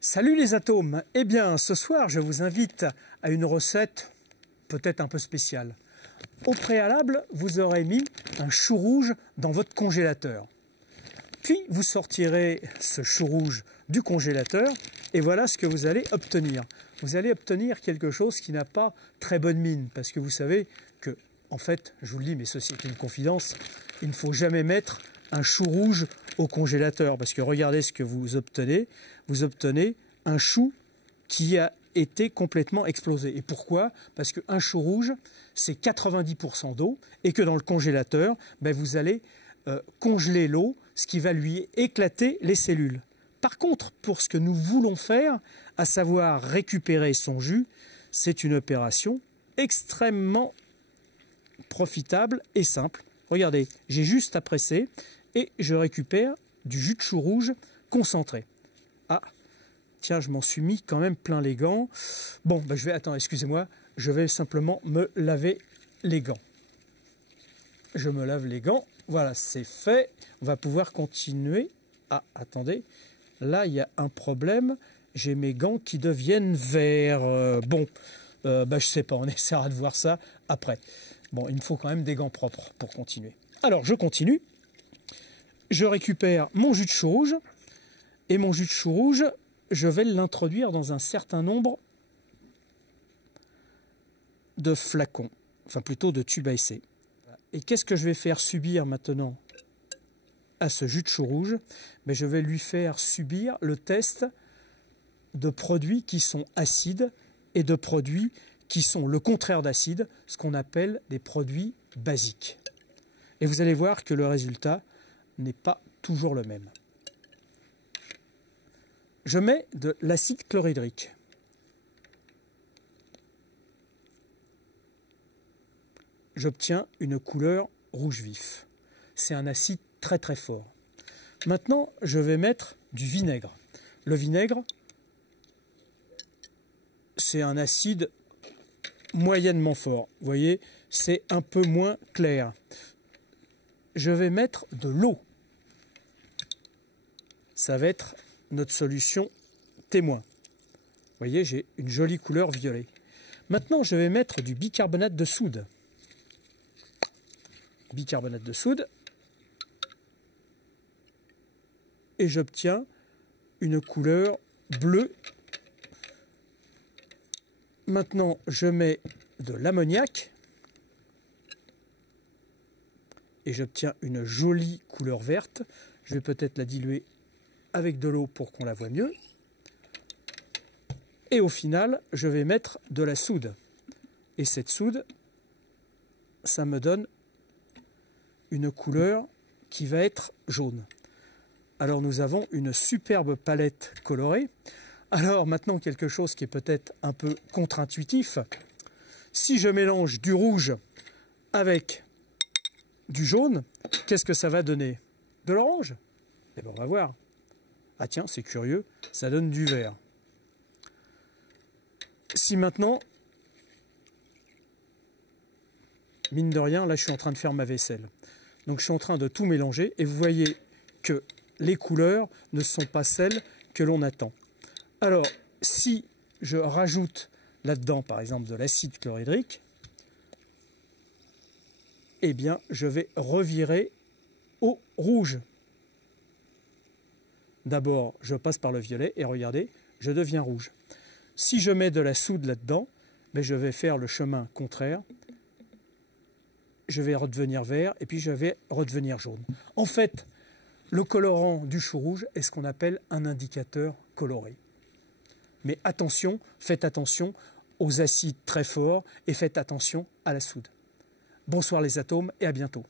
Salut les atomes! Eh bien, ce soir, je vous invite à une recette peut-être un peu spéciale. Au préalable, vous aurez mis un chou rouge dans votre congélateur. Puis, vous sortirez ce chou rouge du congélateur et voilà ce que vous allez obtenir. Vous allez obtenir quelque chose qui n'a pas très bonne mine parce que vous savez que, en fait, je vous le dis, mais ceci est une confidence, il ne faut jamais mettre un chou rouge au congélateur parce que regardez ce que vous obtenez un chou qui a été complètement explosé. Et pourquoi? Parce qu'un chou rouge, c'est 90% d'eau et que dans le congélateur, vous allez congeler l'eau, ce qui va lui éclater les cellules. Par contre, pour ce que nous voulons faire, à savoir récupérer son jus, c'est une opération extrêmement profitable et simple. Regardez, j'ai juste à presser et je récupère du jus de chou rouge concentré. Ah, tiens, je m'en suis mis quand même plein les gants. Bon, attends, excusez-moi, je vais simplement me laver les gants. Je me lave les gants, voilà, c'est fait. On va pouvoir continuer. Ah, attendez, là, il y a un problème. J'ai mes gants qui deviennent verts. Je sais pas, on essaiera de voir ça après. Bon, il me faut quand même des gants propres pour continuer. Alors, je continue. Je récupère mon jus de chou rouge. Et mon jus de chou rouge, je vais l'introduire dans un certain nombre de flacons. Enfin, plutôt de tubes à essai. Et qu'est-ce que je vais faire subir maintenant à ce jus de chou rouge? Je vais lui faire subir le test de produits qui sont acides et de produits qui sont le contraire d'acide, ce qu'on appelle des produits basiques. Et vous allez voir que le résultat n'est pas toujours le même. Je mets de l'acide chlorhydrique. J'obtiens une couleur rouge vif. C'est un acide très très fort. Maintenant, je vais mettre du vinaigre. Le vinaigre, c'est un acide moyennement fort. Vous voyez, c'est un peu moins clair. Je vais mettre de l'eau. Ça va être notre solution témoin. Vous voyez, j'ai une jolie couleur violet. Maintenant, je vais mettre du bicarbonate de soude. Bicarbonate de soude. Et j'obtiens une couleur bleue. Maintenant, je mets de l'ammoniac. Et j'obtiens une jolie couleur verte. Je vais peut-être la diluer avec de l'eau pour qu'on la voit mieux. Et au final, je vais mettre de la soude. Et cette soude, ça me donne une couleur qui va être jaune. Alors nous avons une superbe palette colorée. Alors maintenant, quelque chose qui est peut-être un peu contre-intuitif. Si je mélange du rouge avec du jaune, qu'est-ce que ça va donner? De l'orange? Eh bien, on va voir. Ah tiens, c'est curieux, ça donne du vert. Si maintenant, mine de rien, là je suis en train de faire ma vaisselle. Donc je suis en train de tout mélanger et vous voyez que les couleurs ne sont pas celles que l'on attend. Alors, si je rajoute là-dedans, par exemple, de l'acide chlorhydrique, eh bien, je vais revirer au rouge. D'abord, je passe par le violet et regardez, je deviens rouge. Si je mets de la soude là-dedans, je vais faire le chemin contraire. Je vais redevenir vert et puis je vais redevenir jaune. En fait, le colorant du chou rouge est ce qu'on appelle un indicateur coloré. Mais attention, faites attention aux acides très forts et faites attention à la soude. Bonsoir les atomes et à bientôt.